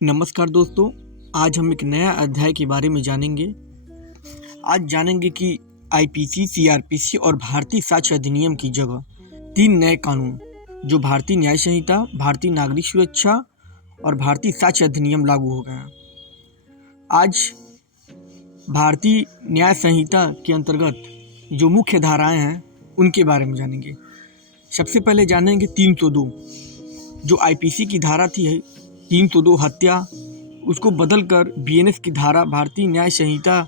नमस्कार दोस्तों, आज हम एक नया अध्याय के बारे में जानेंगे। आज जानेंगे कि आईपीसी, सीआरपीसी और भारतीय साक्ष्य अधिनियम की जगह 3 नए कानून जो भारतीय न्याय संहिता, भारतीय नागरिक सुरक्षा और भारतीय साक्ष्य अधिनियम लागू हो गए हैं। आज भारतीय न्याय संहिता के अंतर्गत जो मुख्य धाराएं हैं उनके बारे में जानेंगे। सबसे पहले जानेंगे 302, जो आईपीसी की धारा थी 302 हत्या, उसको बदलकर बीएनएस की धारा, भारतीय न्याय संहिता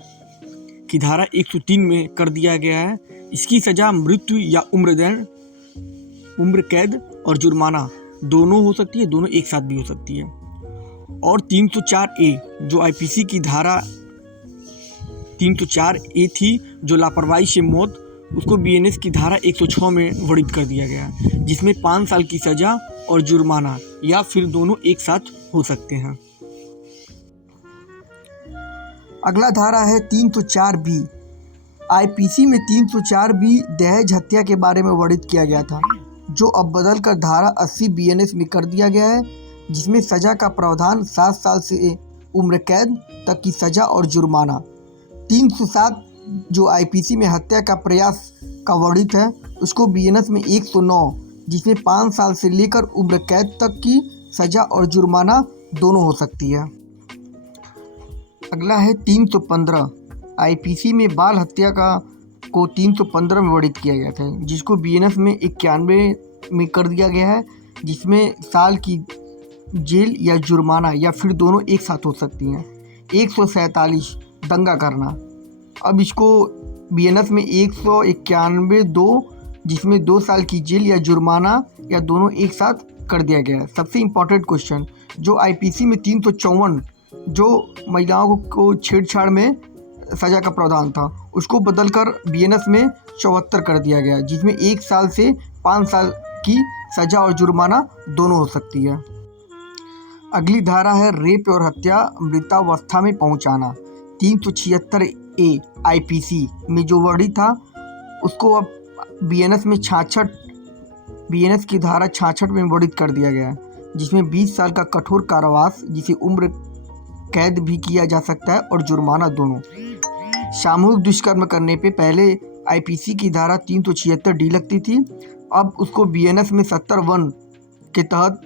की धारा 103 में कर दिया गया है। इसकी सज़ा मृत्यु या उम्र कैद और जुर्माना दोनों हो सकती है, दोनों एक साथ भी हो सकती है। और 304A जो आईपीसी की धारा 304A थी, जो लापरवाही से मौत, उसको बीएनएस की धारा 106 में वर्णित कर दिया गया है, जिसमें 5 साल की सज़ा और जुर्माना या फिर दोनों एक साथ हो सकते हैं। अगला धारा है 304B। आईपीसी में 304B दहेज हत्या के बारे में वर्णित किया गया था, जो अब बदलकर धारा 80 बीएनएस में कर दिया गया है, जिसमें सज़ा का प्रावधान 7 साल से उम्र कैद तक की सज़ा और जुर्माना। 307 जो आईपीसी में हत्या का प्रयास का वर्णित है, उसको बीएनएस में 109, जिसमें 5 साल से लेकर उम्र कैद तक की सज़ा और जुर्माना दोनों हो सकती है। अगला है 315। आईपीसी में बाल हत्या को 315 में वर्णित किया गया था, जिसको बीएनएस में 91 में कर दिया गया है, जिसमें साल की जेल या जुर्माना या फिर दोनों एक साथ हो सकती हैं। 147 दंगा करना, अब इसको बीएनएस में 191(2), जिसमें 2 साल की जेल या जुर्माना या दोनों एक साथ कर दिया गया है। सबसे इम्पोर्टेंट क्वेश्चन, जो आईपीसी में 354 जो महिलाओं को छेड़छाड़ में सज़ा का प्रावधान था, उसको बदलकर बीएनएस में 74 कर दिया गया, जिसमें 1 साल से 5 साल की सज़ा और जुर्माना दोनों हो सकती है। अगली धारा है रेप और हत्या मृतावस्था में पहुंचाना। 376A आईपीसी में जो वर्णित था, उसको अब बीएनएस में 66 बीएनएस की धारा 66 में वर्णित कर दिया गया है, जिसमें 20 साल का कठोर कारावास, जिसे उम्र कैद भी किया जा सकता है, और जुर्माना दोनों। सामूहिक दुष्कर्म करने पे पहले आईपीसी की धारा 376D लगती थी, अब उसको बीएनएस में 70(1) के तहत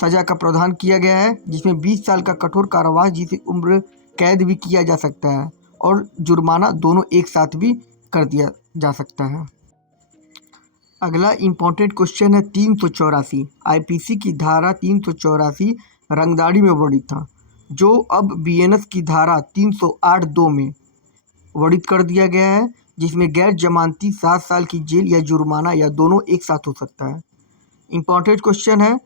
सज़ा का प्रावधान किया गया है, जिसमें 20 साल का कठोर कारावास, जिसे उम्र कैद भी किया जा सकता है, और जुर्माना दोनों एक साथ भी कर दिया जा सकता है। अगला इम्पॉर्टेंट क्वेश्चन है 384। आईपीसी की धारा 384 रंगदारी में वर्णित था, जो अब बीएनएस की धारा 308(2) में वर्णित कर दिया गया है, जिसमें गैर जमानती 7 साल की जेल या जुर्माना या दोनों एक साथ हो सकता है। इम्पॉर्टेंट क्वेश्चन है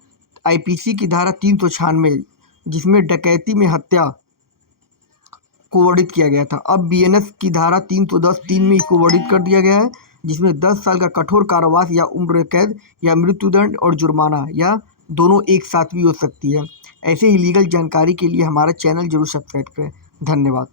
आईपीसी की धारा 396, जिसमें डकैती में हत्या को वर्णित किया गया था, अब बीएनएस की धारा 310(3) में इसको वर्णित कर दिया गया है, जिसमें 10 साल का कठोर कारावास या उम्र कैद या मृत्युदंड और जुर्माना या दोनों एक साथ भी हो सकती है। ऐसे ही लीगल जानकारी के लिए हमारा चैनल जरूर सब्सक्राइब करें। धन्यवाद।